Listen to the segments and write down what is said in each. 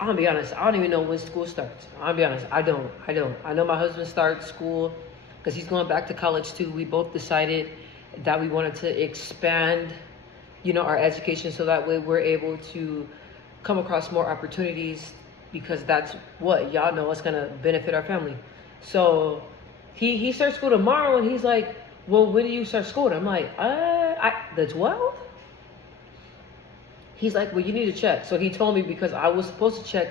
I'm gonna be honest. I don't even know when school starts. I'll be honest. I don't. I know my husband starts school because he's going back to college too. We both decided that we wanted to expand, our education so that way we're able to come across more opportunities because that's what y'all know it's gonna benefit our family. So he starts school tomorrow and he's like, well, when do you start school? And I'm like, the 12th? He's like, well, you need to check. So he told me because I was supposed to check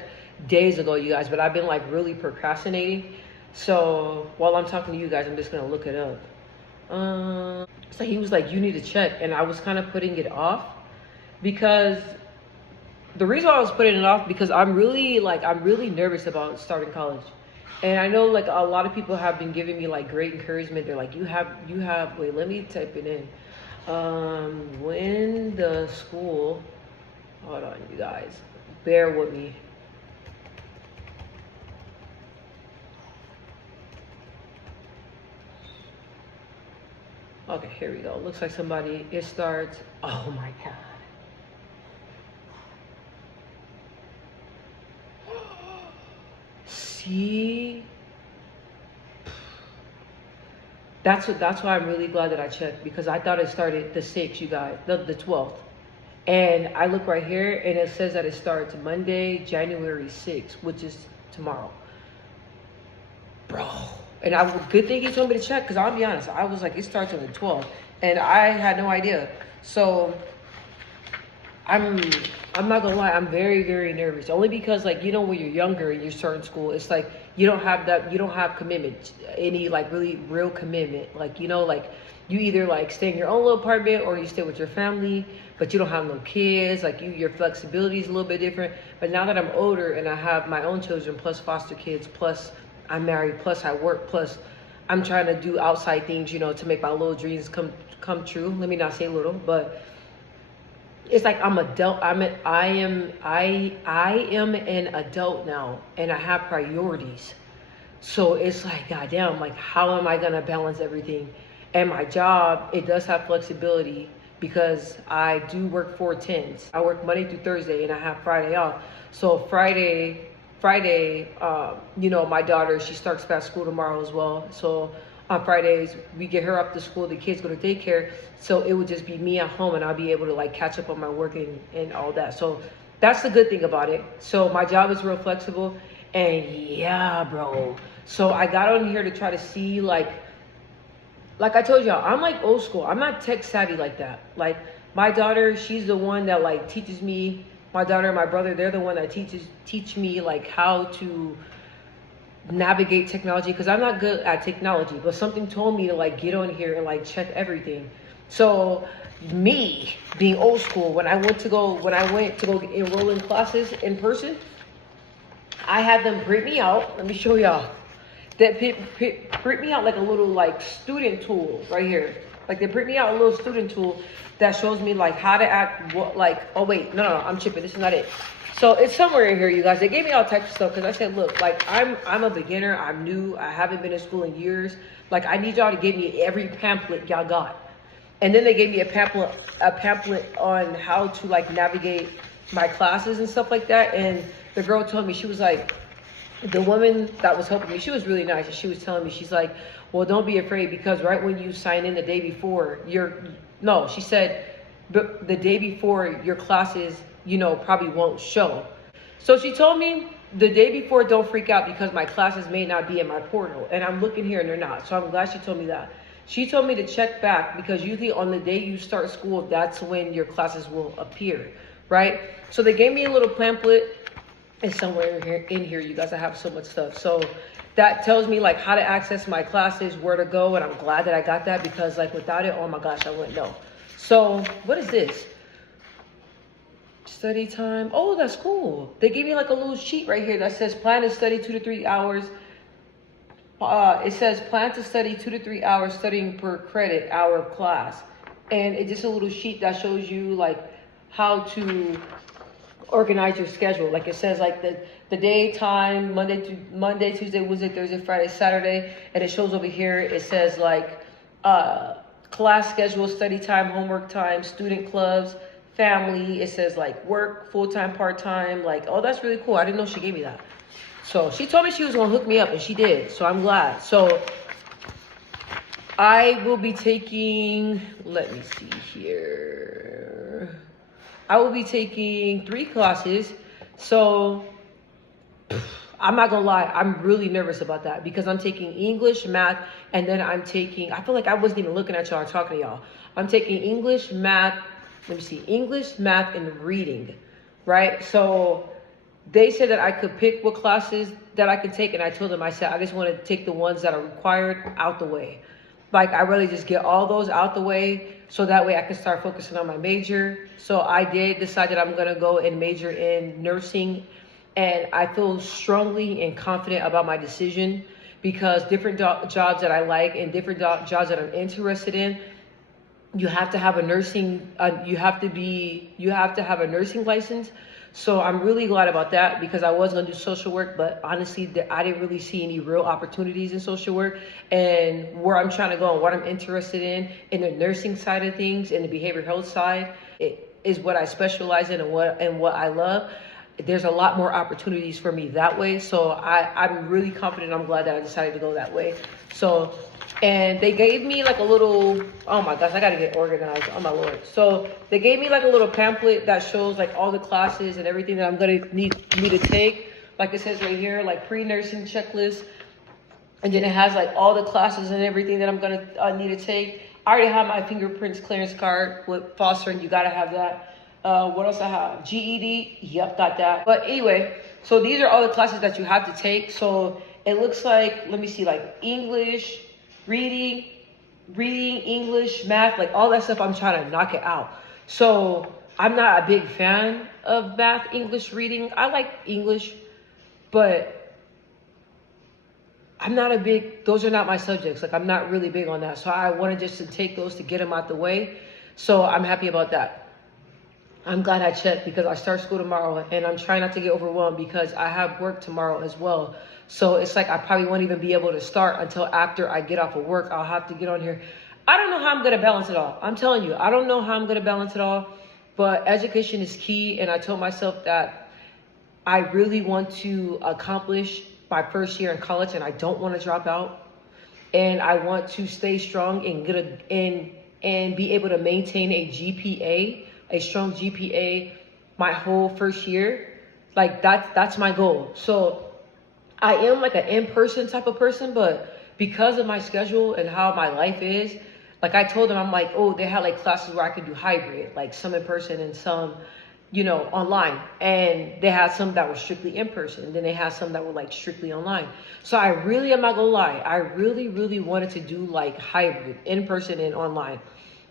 days ago, you guys, but I've been like really procrastinating. So while I'm talking to you guys, I'm just gonna look it up. So he was like, you need to check. And I was kind of putting it off because the reason why I was putting it off because I'm really nervous about starting college. And I know like a lot of people have been giving me like great encouragement. They're like, you have, wait, let me type it in. When the school, hold on, you guys, bear with me. Okay, here we go. Looks like it starts, oh my God. See? That's why I'm really glad that I checked because I thought it started the 6th, you guys, the 12th. And I look right here and it says that it starts Monday, January 6th, which is tomorrow. Bro. And good thing he told me to check because I'll be honest, I was like, it starts on the 12th. And I had no idea. So I'm not gonna lie, I'm very, very nervous. Only because like, when you're younger and you're starting school, it's like you don't have commitment, any like really real commitment. Like, like you either like stay in your own little apartment or you stay with your family, but you don't have no kids. Like your flexibility is a little bit different. But now that I'm older and I have my own children plus foster kids, plus I'm married, plus I work, plus I'm trying to do outside things, to make my little dreams come true. Let me not say little, but it's like I'm adult. I am an adult now, and I have priorities. So it's like, goddamn, like how am I gonna balance everything? And my job, it does have flexibility because I do work 4/10s. I work Monday through Thursday, and I have Friday off. So Friday, my daughter, she starts back school tomorrow as well. So on Fridays, we get her up to school, the kids go to daycare. So it would just be me at home and I'll be able to like catch up on my work and all that. So that's the good thing about it. So my job is real flexible and yeah, bro. So I got on here to try to see like I told y'all, I'm like old school. I'm not tech savvy like that. Like my daughter, she's the one that like teaches me, my daughter and my brother, they're the one that teach me like how to navigate technology because I'm not good at technology, but something told me to like get on here and like check everything. So me being old school, when I went to go enroll in classes in person, I had them print me out. Let me show y'all. That print me out like a little like student tool right here. Like they print me out a little student tool that shows me like how to act. Oh wait, no, I'm chipping. This is not it. So it's somewhere in here, you guys. They gave me all types of stuff because I said, look, like I'm a beginner. I'm new. I haven't been in school in years. Like I need y'all to give me every pamphlet y'all got. And then they gave me a pamphlet on how to like navigate my classes and stuff like that. And the girl told me, she was like, the woman that was helping me, she was really nice. And she was telling me, she's like, well, don't be afraid because right when you sign in the day before, she said, but the day before your classes, probably won't show. So she told me the day before, don't freak out because my classes may not be in my portal. And I'm looking here and they're not. So I'm glad she told me that. She told me to check back because usually on the day you start school, that's when your classes will appear, right? So they gave me a little pamphlet. It's somewhere in here, you guys. I have so much stuff. So that tells me like how to access my classes, where to go. And I'm glad that I got that because like without it, oh my gosh, I wouldn't know. So what is this? Study time. Oh, that's cool. They gave me like a little sheet right here that says plan to study 2 to 3 hours. It says plan to study 2 to 3 hours studying per credit hour of class. And it's just a little sheet that shows you like how to organize your schedule. Like it says like the day, time, Monday, Tuesday, Wednesday, Thursday, Friday, Saturday. And it shows over here, it says like class schedule, study time, homework time, student clubs, family. It says like work, full-time, part-time. Like, oh, that's really cool. I didn't know she gave me that. So she told me she was going to hook me up, and she did. So I'm glad. So I will be taking, let me see here. I will be taking 3 classes. So I'm not gonna lie, I'm really nervous about that because I'm taking English, math, and then I'm taking, I feel like I wasn't even looking at y'all or talking to y'all. I'm taking English, math, let me see, English, math, and reading, right? So they said that I could pick what classes that I could take, and I told them, I said, I just want to take the ones that are required out the way. Like, I really just get all those out the way so that way I can start focusing on my major. So I did decide that I'm going to go and major in nursing. And I feel strongly and confident about my decision because different jobs that I like and different jobs that I'm interested in, you have to have a nursing, you have to have a nursing license. So I'm really glad about that because I was going to do social work, but honestly, I didn't really see any real opportunities in social work. And where I'm trying to go and what I'm interested in the nursing side of things, in the behavioral health side, it is what I specialize in and what I love. There's a lot more opportunities for me that way. So I'm really confident. I'm glad that I decided to go that way. So, and they gave me like a little, oh my gosh, I got to get organized. Oh my Lord. So they gave me like a little pamphlet that shows like all the classes and everything that I'm going to need me to take. Like it says right here, like pre-nursing checklist. And then it has like all the classes and everything that I'm going to need to take. I already have my fingerprints clearance card with fostering. You got to have that. What else I have? GED. Yep, got that. But anyway, so these are all the classes that you have to take. So it looks like, let me see, like English, reading, English, math, like all that stuff. I'm trying to knock it out. So I'm not a big fan of math, English, reading. I like English, but I'm not a big, those are not my subjects. Like I'm not really big on that. So I wanted just to take those to get them out the way. So I'm happy about that. I'm glad I checked because I start school tomorrow and I'm trying not to get overwhelmed because I have work tomorrow as well. So it's like I probably won't even be able to start until after I get off of work. I'll have to get on here. I don't know how I'm going to balance it all. I'm telling you, I don't know how I'm going to balance it all, but education is key. And I told myself that I really want to accomplish my first year in college and I don't want to drop out. And I want to stay strong and and be able to maintain a strong GPA my whole first year. Like that's my goal. So I am like an in-person type of person, but because of my schedule and how my life is, like I told them, I'm like, oh, they had like classes where I could do hybrid, like some in person and some, online. And they had some that were strictly in person. And then they had some that were like strictly online. So I really, I'm not gonna lie, I really, really wanted to do like hybrid, in person and online.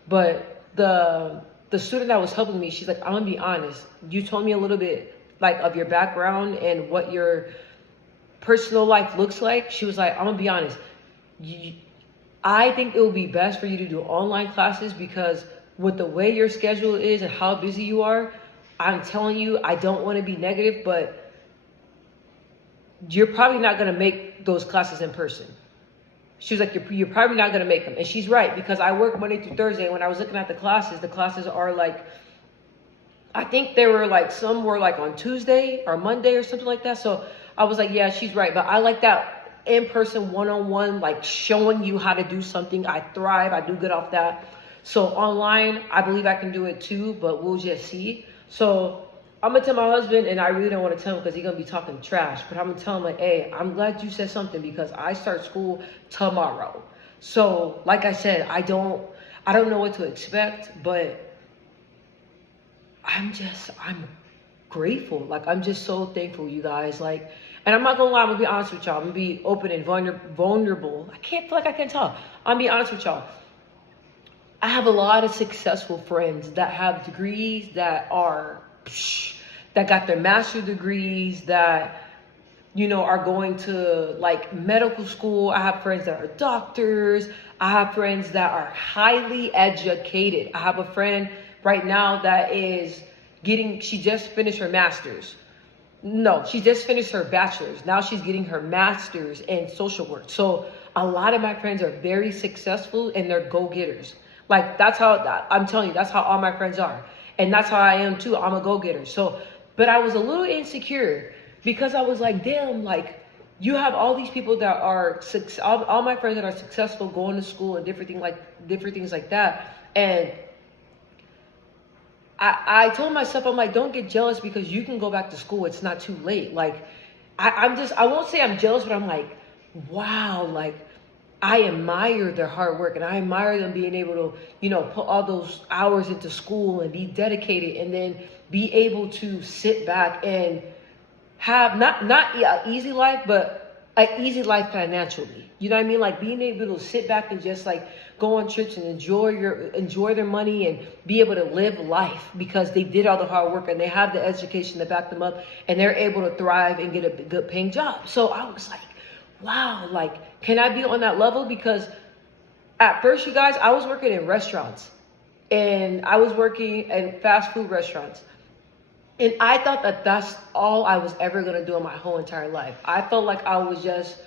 But the student that was helping me, she's like, I'm gonna be honest. You told me a little bit like of your background and what your personal life looks like. She was like, I'm gonna be honest. I think it would be best for you to do online classes because with the way your schedule is and how busy you are, I'm telling you, I don't want to be negative, but you're probably not gonna make those classes in person. She was like, you're probably not going to make them. And she's right, because I work Monday through Thursday. And when I was looking at the classes are like, I think they were like, some were like on Tuesday or Monday or something like that. So I was like, yeah, she's right. But I like that in-person one-on-one, like showing you how to do something. I thrive. I do good off that. So online, I believe I can do it too, but we'll just see. So I'm going to tell my husband, and I really don't want to tell him because he's going to be talking trash, but I'm going to tell him like, hey, I'm glad you said something because I start school tomorrow. So like I said, I don't know what to expect, but I'm grateful. Like, I'm just so thankful, you guys. Like, and I'm not going to lie, I'm going to be honest with y'all. I'm going to be open and vulnerable. I can't feel like I can talk. I'm going to be honest with y'all. I have a lot of successful friends that have degrees that got their master's degrees, that, are going to like medical school. I have friends that are doctors. I have friends that are highly educated. I have a friend right now that is she just finished her master's. No, she just finished her bachelor's. Now she's getting her master's in social work. So a lot of my friends are very successful and they're go-getters. Like, that's how, I'm telling you, that's how all my friends are. And that's how I am too. I'm a go-getter. So, but I was a little insecure because I was like, damn, like, you have all these people that are, all my friends that are successful, going to school and different things like that. And I told myself, I'm like, don't get jealous because you can go back to school. It's not too late. Like, I won't say I'm jealous, but I'm like, wow, like, I admire their hard work and I admire them being able to, put all those hours into school and be dedicated and then be able to sit back and have not an easy life, but an easy life financially. You know what I mean? Like being able to sit back and just like go on trips and enjoy their money and be able to live life because they did all the hard work and they have the education to back them up and they're able to thrive and get a good paying job. So I was like, wow, like, can I be on that level? Because at first, you guys, I was working in restaurants and I was working in fast food restaurants. And I thought that that's all I was ever going to do in my whole entire life. I felt like I was just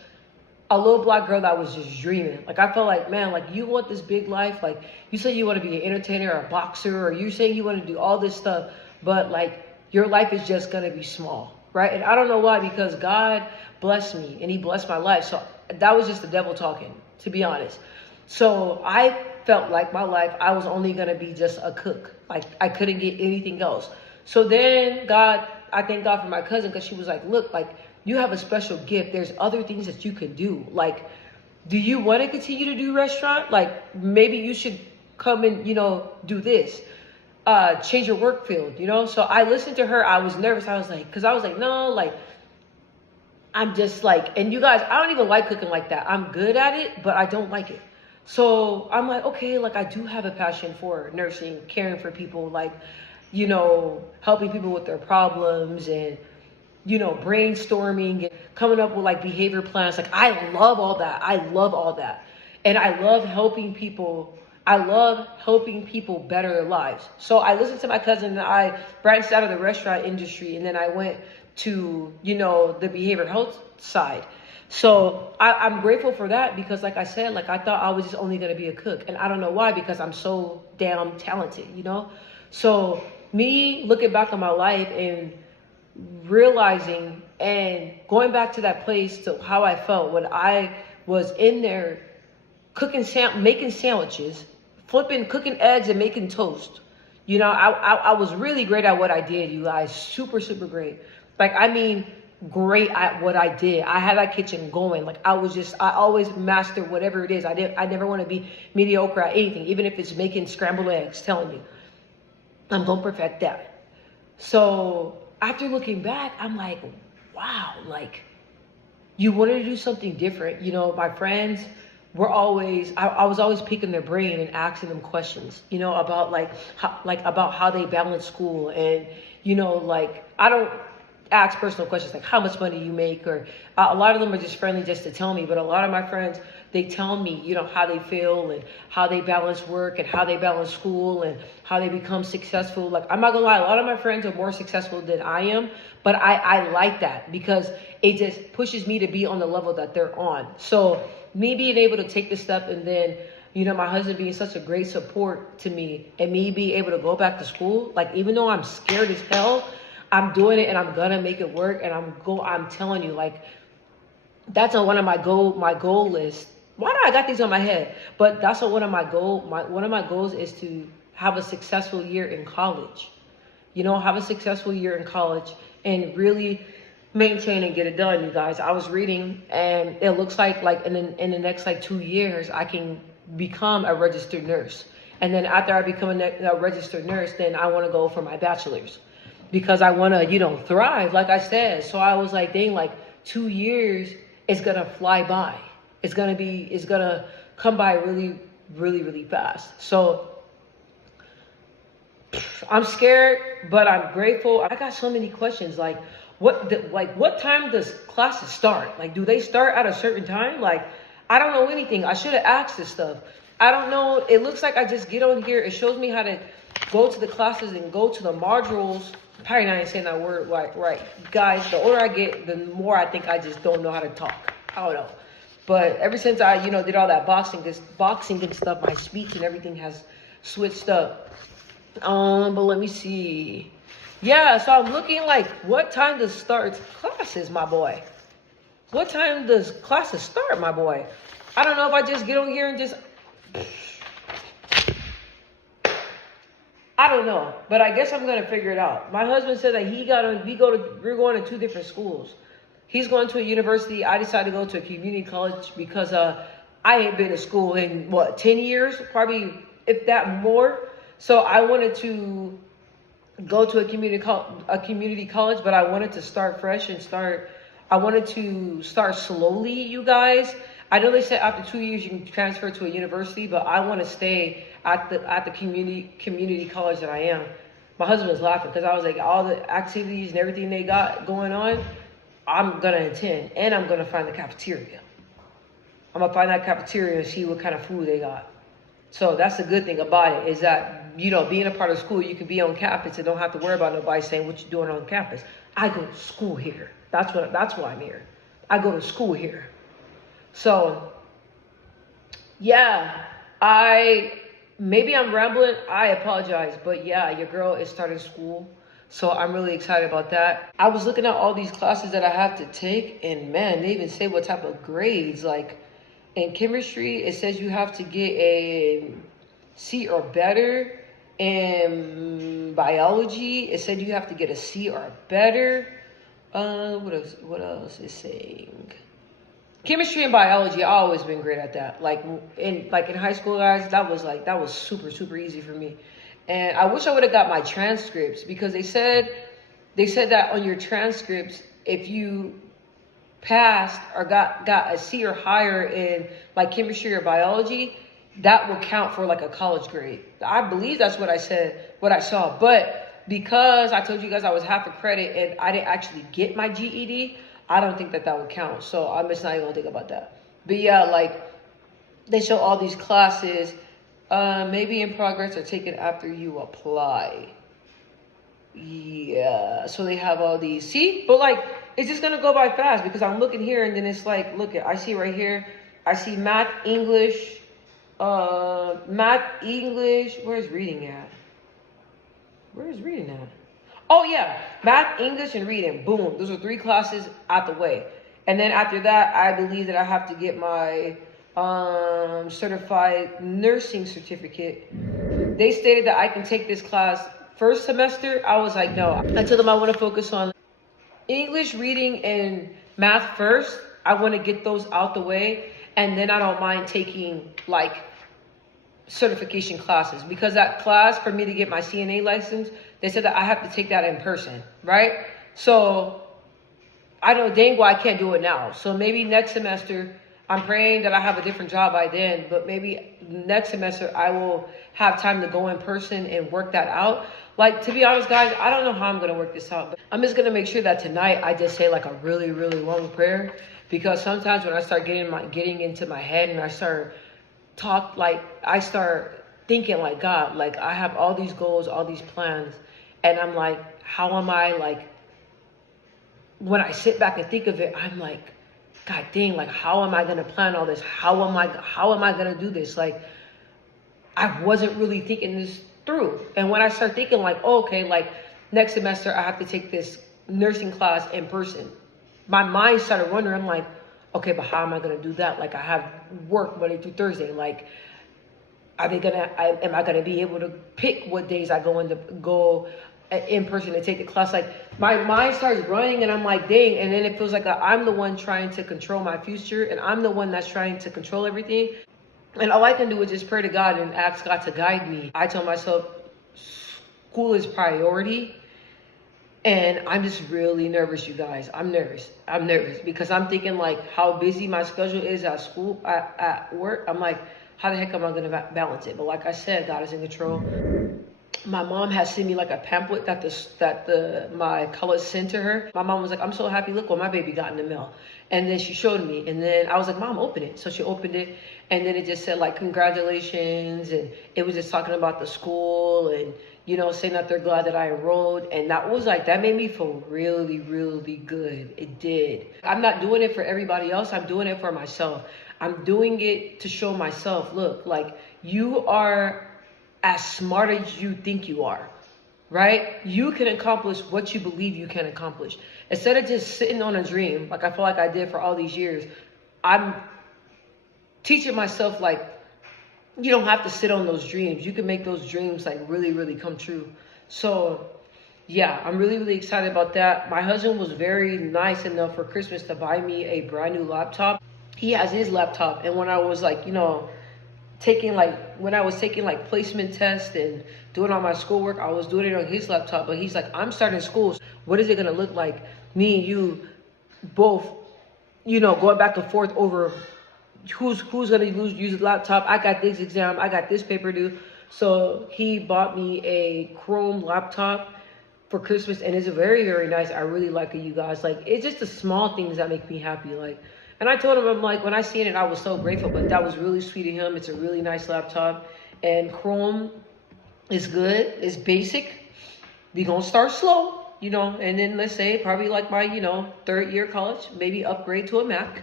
a little black girl that was just dreaming. Like, I felt like, man, like, you want this big life. Like, you say you want to be an entertainer or a boxer, or you say you want to do all this stuff, but like, your life is just going to be small, right? And I don't know why, because God blessed me and he blessed my life. So that was just the devil talking, to be honest. So I felt like my life, I was only going to be just a cook. Like, I couldn't get anything else. So then I thank God for my cousin, because she was like, look, like, you have a special gift. There's other things that you can do. Like, do you want to continue to do restaurant? Like, maybe you should come and, do this. Change your work field, So I listened to her. I was nervous. I was like, no, like, I'm just like, and you guys, I don't even like cooking like that. I'm good at it, but I don't like it. So I'm like, okay, like, I do have a passion for nursing, caring for people, like, helping people with their problems and, brainstorming and coming up with like behavior plans. Like, I love all that. I love all that. And I love helping people. I love helping people better their lives. So I listened to my cousin and I branched out of the restaurant industry. And then I went to, the behavioral health side. So I'm grateful for that because, like I said, like, I thought I was just only going to be a cook. And I don't know why, because I'm so damn talented, So me looking back on my life and realizing and going back to that place to how I felt when I was in there cooking, making sandwiches, cooking eggs and making toast. I was really great at what I did, you guys. Super, super great. Like, I mean, great at what I did. I had that kitchen going. Like, I always master whatever it is. I never want to be mediocre at anything, even if it's making scrambled eggs, telling you. I'm going to perfect that. So after looking back, I'm like, wow, like, you wanted to do something different. My friends were always, I was always picking their brain and asking them questions, about about how they balance school. And, like, I don't ask personal questions like how much money you make, or a lot of them are just friendly just to tell me. But a lot of my friends, they tell me, how they feel and how they balance work and how they balance school and how they become successful. Like, I'm not gonna lie, a lot of my friends are more successful than I am, but I like that because it just pushes me to be on the level that they're on. So me being able to take this step, and then, my husband being such a great support to me, and me being able to go back to school, like, even though I'm scared as hell, I'm doing it and I'm gonna make it work. And I'm telling you, like, that's on one of my goal list. Why do I got these on my head? But that's one of my goals is to have a successful year in college. Have a successful year in college and really maintain and get it done, you guys. I was reading and it looks like in the next 2 years, I can become a registered nurse. And then after I become a registered nurse, then I want to go for my bachelor's. Because I want to, thrive, like I said. So I was like, dang, 2 years is going to fly by. It's going to come by really, really, really fast. So I'm scared, but I'm grateful. I got so many questions. What time does classes start? Like, do they start at a certain time? Like, I don't know anything. I should have asked this stuff. I don't know. It looks like I just get on here. It shows me how to go to the classes and go to the modules. Probably not even saying that word right. Guys, the older I get, the more I think I just don't know how to talk. I don't know. But ever since I, did all that boxing and stuff, my speech and everything has switched up. But let me see. Yeah, so I'm looking like what time does start classes, my boy? What time does classes start, my boy? I don't know if I just get on here and just, I don't know, but I guess I'm gonna figure it out. My husband said that we're going to two different schools. He's going to a university. I decided to go to a community college because I ain't been to school in what, 10 years, probably if that more. So I wanted to go to a community college, but I wanted to start fresh and I wanted to start slowly, you guys. I know they said after 2 years you can transfer to a university, but I want to stay at the community college that I am. My husband was laughing because I was like, all the activities and everything they got going on, I'm gonna attend, and I'm gonna find the cafeteria. I'm gonna find that cafeteria and see what kind of food they got. So that's the good thing about it, is that, you know, being a part of school, you can be on campus and don't have to worry about nobody saying what you're doing on campus. I go to school here. That's why I'm here. I go to school here. So yeah, maybe I'm rambling. I apologize, but yeah, your girl is starting school. So I'm really excited about that. I was looking at all these classes that I have to take, and man, they even say what type of grades. Like in chemistry, it says you have to get a C or better. In biology, it said you have to get a C or better. What else is saying? Chemistry and biology, I always been great at that. Like in high school, guys, that was super, super easy for me. And I wish I would have got my transcripts, because they said that on your transcripts, if you passed or got a C or higher in like chemistry or biology, that will count for like a college grade. I believe that's what I saw. But because I told you guys I was half a credit and I didn't actually get my GED, I don't think that would count. So I'm just not even gonna think about that. But yeah, like they show all these classes, maybe in progress or taken after you apply. Yeah, so they have all these. See, but like it's just gonna go by fast, because I'm looking here and then it's like, I see right here, I see math, English. Where's reading at? Where's reading at? Oh yeah, math, English, and reading. Boom, those are 3 classes out the way. And then after that, I believe that I have to get my certified nursing certificate. They stated that I can take this class first semester. I was like, no. I told them I want to focus on English, reading, and math first. I want to get those out the way, and then I don't mind taking like certification classes, because that class for me to get my CNA license, they said that I have to take that in person, right? So I know dang well I can't do it now. So maybe next semester, I'm praying that I have a different job by then, but maybe next semester I will have time to go in person and work that out. Like, to be honest, guys, I don't know how I'm going to work this out, but I'm just going to make sure that tonight I just say like a really, really long prayer, because sometimes when I start getting into my head and I start thinking like, God, like I have all these goals, all these plans, and I'm like, how am I, like, when I sit back and think of it, I'm like, God dang, like, how am I going to plan all this? How am I going to do this? Like, I wasn't really thinking this through. And when I start thinking like, oh, okay, like next semester I have to take this nursing class in person, my mind started wondering, like, okay, but how am I going to do that? Like, I have work Monday through Thursday. Like, am I going to be able to pick what days I go in person to take the class? Like, my mind starts running and I'm like, dang. And then it feels like I'm the one trying to control my future, and I'm the one that's trying to control everything. And all I can do is just pray to God and ask God to guide me. I tell myself school is priority. And I'm just really nervous, you guys. I'm nervous because I'm thinking like how busy my schedule is at school, at work. I'm like, how the heck am I going to balance it? But like I said, God is in control. My mom has sent me like a pamphlet that my college sent to her. My mom was like, I'm so happy. Look what my baby got in the mail. And then she showed me. And then I was like, Mom, open it. So she opened it. And then it just said like, congratulations. And it was just talking about the school and, you know, saying that they're glad that I enrolled. And that made me feel really, really good. It did. I'm not doing it for everybody else. I'm doing it for myself. I'm doing it to show myself, look, like, you are as smart as you think you are, right? You can accomplish what you believe you can accomplish. Instead of just sitting on a dream, like I feel like I did for all these years, I'm teaching myself like, you don't have to sit on those dreams. You can make those dreams like really, really come true. So yeah, I'm really, really excited about that. My husband was very nice enough for Christmas to buy me a brand new laptop. He has his laptop, and when I was like, when I was taking like placement tests and doing all my schoolwork, I was doing it on his laptop. But he's like, I'm starting school. What is it gonna look like? Me and you both, going back and forth over who's gonna use the laptop. I got this exam, I got this paper due. So he bought me a Chrome laptop for Christmas, and it's very, very nice. I really like it, you guys. Like, it's just the small things that make me happy. Like, and I told him, I'm like, when I seen it, I was so grateful. But that was really sweet of him. It's a really nice laptop, and Chrome is good. It's basic. We gonna start slow, and then let's say probably like my, third year college, maybe upgrade to a Mac.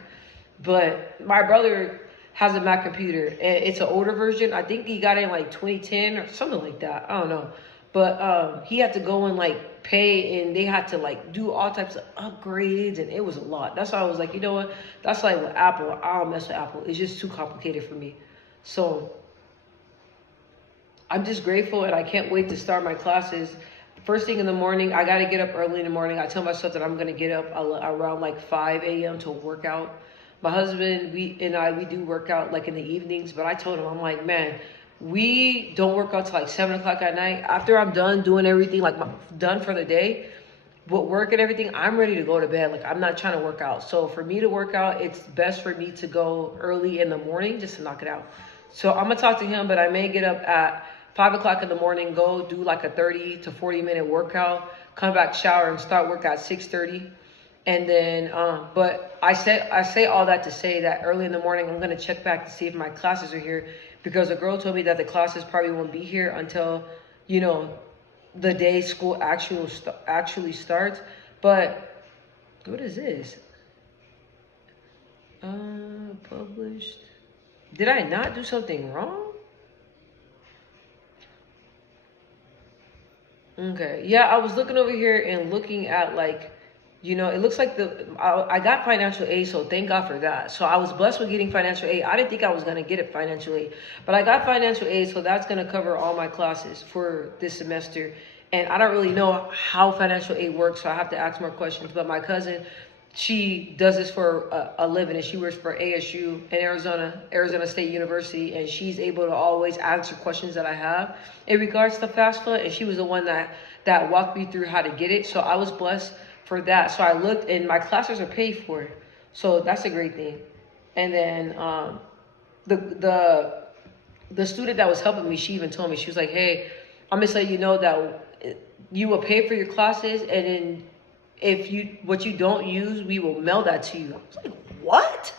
But my brother has a Mac computer, and it's an older version. I think he got it in like 2010 or something like that. I don't know. But he had to go and like pay, and they had to like do all types of upgrades, and it was a lot. That's why I was like, you know what? That's like with Apple. I don't mess with Apple. It's just too complicated for me. So I'm just grateful, and I can't wait to start my classes. First thing in the morning, I got to get up early in the morning. I tell myself that I'm going to get up around like 5 a.m. to work out. My husband, we do work out like in the evenings, but I told him, I'm like, man, we don't work out till like 7 o'clock at night. After I'm done doing everything, like done for the day, with work and everything, I'm ready to go to bed. Like, I'm not trying to work out. So for me to work out, it's best for me to go early in the morning just to knock it out. So I'm going to talk to him, but I may get up at 5 o'clock in the morning, go do like a 30 to 40 minute workout, come back, shower, and start work at 6:30. And then, but I say all that to say that early in the morning, I'm going to check back to see if my classes are here, because a girl told me that the classes probably won't be here until, the day school actually starts. But what is this? Published. Did I not do something wrong? Okay. Yeah, I was looking over here and looking at like, it looks like I got financial aid, so thank God for that. So I was blessed with getting financial aid. I didn't think I was going to get it financial aid, but I got financial aid, so that's going to cover all my classes for this semester. And I don't really know how financial aid works, so I have to ask more questions. But my cousin, she does this for a living, and she works for ASU in Arizona State University, and she's able to always answer questions that I have in regards to FAFSA, and she was the one that walked me through how to get it. So I was blessed for that. So I looked, and my classes are paid for, so that's a great thing. And then the student that was helping me, she even told me, she was like, hey, I'm just letting you know that you will pay for your classes, and then what you don't use, we will mail that to you. I was like, what?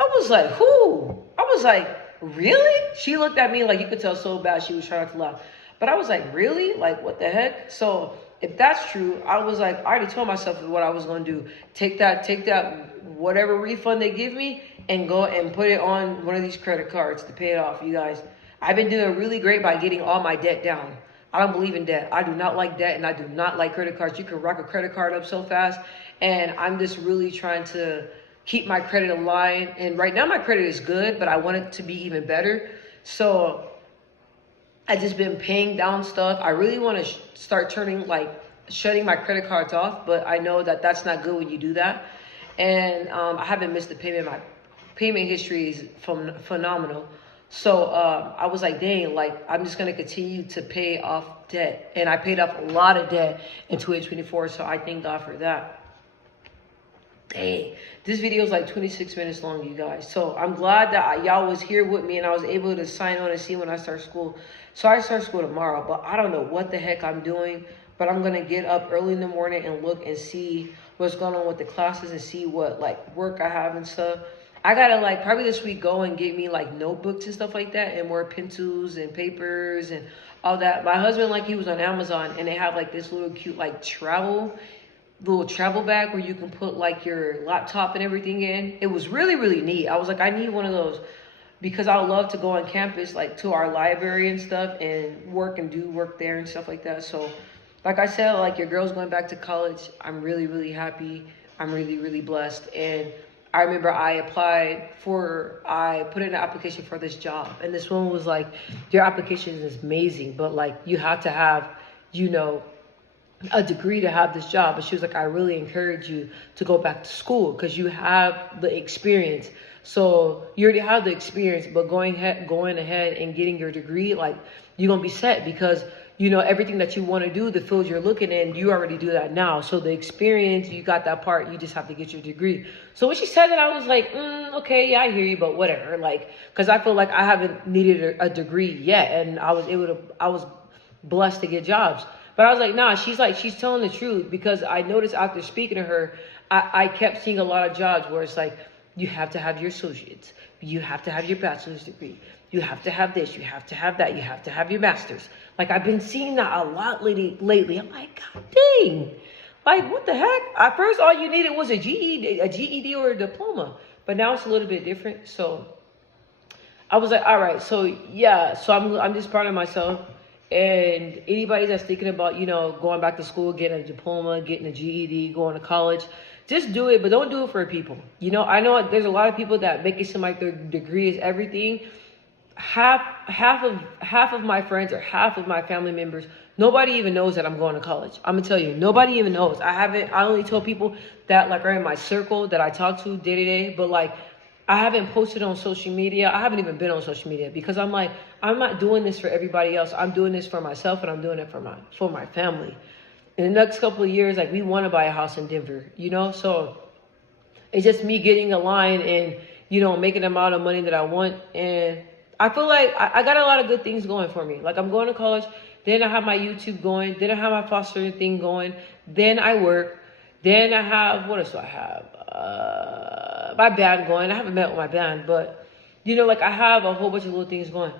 I was like, who? I was like, really? She looked at me like, you could tell so bad she was trying not to laugh. But I was like, really? Like, what the heck? So if that's true, I was like, I already told myself what I was going to do. Take that, whatever refund they give me, and go and put it on one of these credit cards to pay it off, you guys. I've been doing really great by getting all my debt down. I don't believe in debt. I do not like debt, and I do not like credit cards. You can rack a credit card up so fast, and I'm just really trying to keep my credit aligned. And right now my credit is good, but I want it to be even better. So I just been paying down stuff. I really want to start shutting my credit cards off, but I know that that's not good when you do that. And I haven't missed a payment. My payment history is phenomenal. So I was like, dang, like, I'm just going to continue to pay off debt. And I paid off a lot of debt in 2024, so I thank God for that. Dang, this video is like 26 minutes long, you guys. So I'm glad that y'all was here with me, and I was able to sign on and see when I start school. So I start school tomorrow, but I don't know what the heck I'm doing. But I'm going to get up early in the morning and look and see what's going on with the classes, and see what like work I have and stuff. I gotta like probably this week go and get me like notebooks and stuff like that, and more pencils and papers and all that. My husband, like, he was on Amazon, and they have like this little cute like travel bag where you can put like your laptop and everything in. It was really, really neat. I was like, I need one of those. because I love to go on campus, like to our library and stuff, and work and do work there and stuff like that. So, like I said, like your girl's going back to college. I'm really, really happy. I'm really, really blessed. And I remember I put in an application for this job, and this woman was like, your application is amazing, but like you have to have, you know, a degree to have this job. And she was like, I really encourage you to go back to school because you have the experience. So you already have the experience, but going ahead and getting your degree, like you're gonna be set because you know everything that you want to do, the field you're looking in, you already do that now. So the experience, you got that part. You just have to get your degree. So when she said that, I was like, okay, yeah, I hear you, but whatever. Like, because I feel like I haven't needed a degree yet, and I was blessed to get jobs. But I was like, nah, she's telling the truth, because I noticed after speaking to her, I kept seeing a lot of jobs where it's like, you have to have your associates, you have to have your bachelor's degree, you have to have this, you have to have that, you have to have your master's. Like I've been seeing that a lot lately. I'm like, God dang, like what the heck? At first, all you needed was a GED or a diploma, but now it's a little bit different. So I was like, all right, so yeah, so I'm just proud of myself. And anybody that's thinking about, you know, going back to school, getting a diploma, getting a GED, going to college, just do it, but don't do it for people. You know, I know there's a lot of people that make it seem like their degree is everything. Half of my friends or half of my family members, nobody even knows that I'm going to college. I'm gonna tell you, nobody even knows. I only tell people that like are in my circle that I talk to day to day, but like I haven't posted on social media. I haven't even been on social media because I'm like, I'm not doing this for everybody else. I'm doing this for myself, and I'm doing it for my family. In the next couple of years, like we want to buy a house in Denver, you know? So it's just me getting a line and, you know, making the amount of money that I want. And I feel like I got a lot of good things going for me. Like I'm going to college, then I have my YouTube going, then I have my fostering thing going, then I work, then I have, what else do I have? My band going. I haven't met with my band, but you know, like I have a whole bunch of little things going.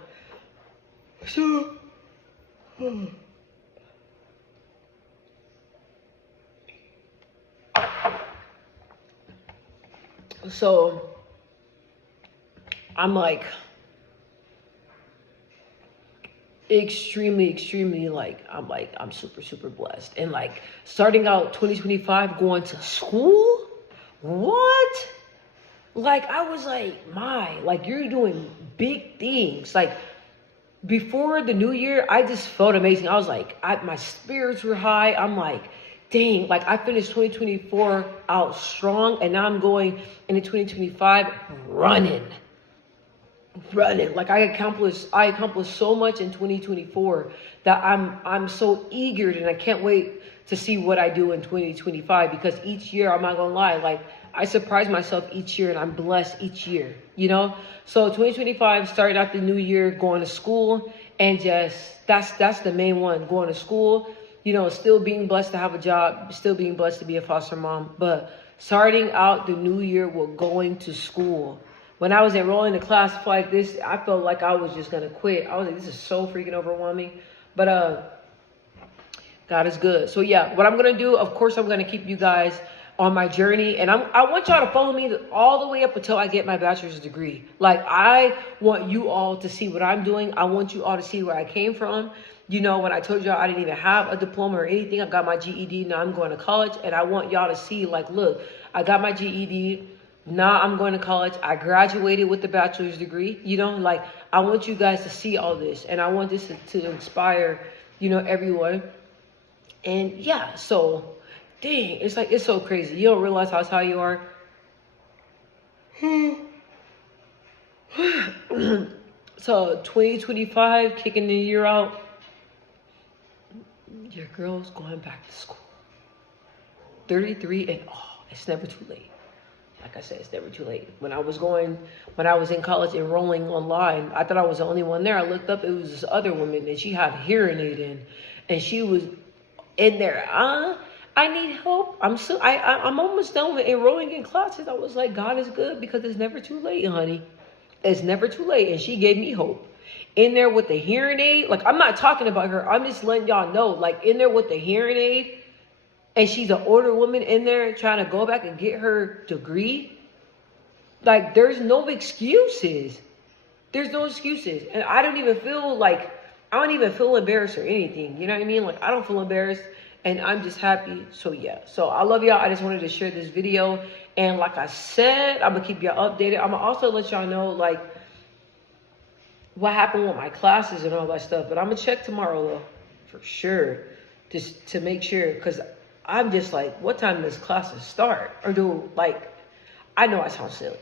So I'm like extremely like I'm super blessed. And like starting out 2025 going to school, what? Like I was like, like you're doing big things. Like before the new year, I just felt amazing. I was like, my spirits were high. I'm like, dang, like I finished 2024 out strong, and now I'm going into 2025 running. Like I accomplished so much in 2024 that I'm so eager, and I can't wait to see what I do in 2025, because each year, I'm not gonna lie, like I surprise myself each year, and I'm blessed each year, you know? So 2025 started out the new year going to school, and just that's the main one, going to school, you know, still being blessed to have a job, still being blessed to be a foster mom, but starting out the new year with going to school. When I was enrolling in a class like this, I felt like I was just gonna quit. I was like, this is so freaking overwhelming. But God is good. So yeah, what I'm gonna do, of course, I'm gonna keep you guys on my journey, and I want y'all to follow me all the way up until I get my bachelor's degree. Like I want you all to see what I'm doing. I want you all to see where I came from. You know, when I told y'all I didn't even have a diploma or anything, I got my GED. Now I'm going to college, and I want y'all to see, like, look, I got my GED. Now I'm going to college. I graduated with the bachelor's degree. You know, like I want you guys to see all this, and I want this to inspire, you know, everyone. And yeah, so dang, it's like, it's so crazy. You don't realize how tired you are. So 2025, kicking the year out. Your girl's going back to school. 33 and it's never too late. Like I said, it's never too late. When I was in college enrolling online, I thought I was the only one there. I looked up, it was this other woman, and she had a hearing aid in, and she was in there. I need help. I'm almost done with enrolling in classes. I was like, God is good, because it's never too late, honey. It's never too late. And she gave me hope. In there with the hearing aid, like I'm not talking about her. I'm just letting y'all know, like in there with the hearing aid, and she's an older woman in there trying to go back and get her degree. Like there's no excuses. There's no excuses. And I don't even feel embarrassed or anything. You know what I mean? Like, I don't feel embarrassed, and I'm just happy. So yeah. So I love y'all. I just wanted to share this video. And like I said, I'm gonna keep y'all updated. I'm gonna also let y'all know like what happened with my classes and all that stuff. But I'm gonna check tomorrow though, for sure. Just to make sure, because I'm just like, what time does classes start? Or do, like, I know I sound silly.